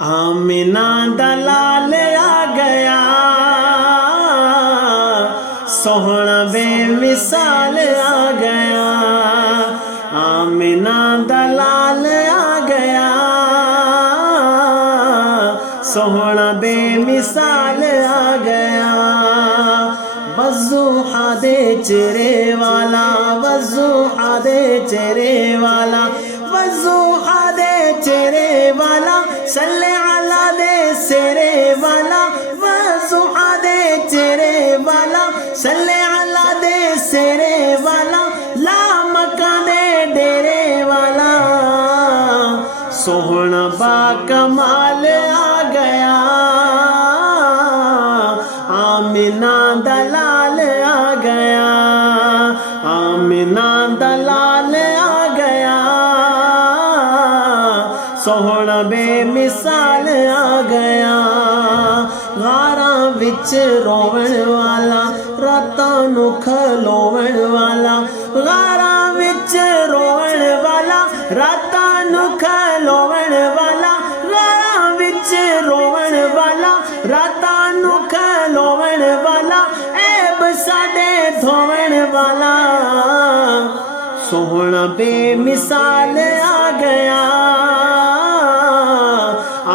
آمنہ دا لال آ گیا سوہنا بے مثال آ گیا آمنہ دا لال آ گیا سوہنا بے مثال آ گیا وضحا دے چہرے والا وضحا دے چہرے والا وضحا دے چہرے والا صلی علی دے سرے والا وضحا دے چہرے والا صلی علی دے سرے والا لا مکان دے ڈیرے والا سوہنا با کمال آ گیا آمنہ دا لال آ گیا آمنہ دا لال آ گیا سوہنا بے مثال آ گیا غاراں وچ روون والا راتاں نو کھلوون والا غاراں وچ روون والا راتاں نو کھلوون والا غاراں وچ روون والا راتاں نو کھلوون والا عیب ساڈے دھوون والا سوہنا بے مثال آ گیا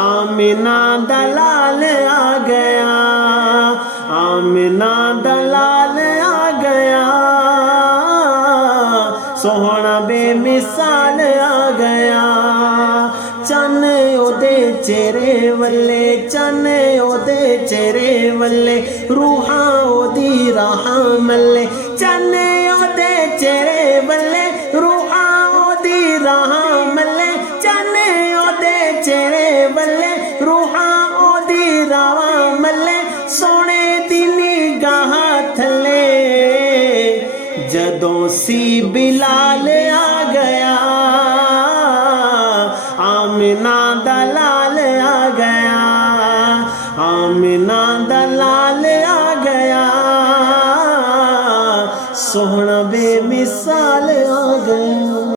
آمنہ دا لال آ گیا آمنہ دا لال آ گیا سوہنا بے مثال آ گیا چن او دے چہرے والے چن او دے چہرے والے روحاں او دی راہاں ملے چن او دے چہرے والے روحاں او دی راہاں ملے چن او دے چہرے والے روحاں او دی راہاں ملے سونے دی نگاہ تھلے جدوں سی بلال آ گیا آمنہ دا لال آ گیا آمنہ دا لال آ گیا سوہنا بے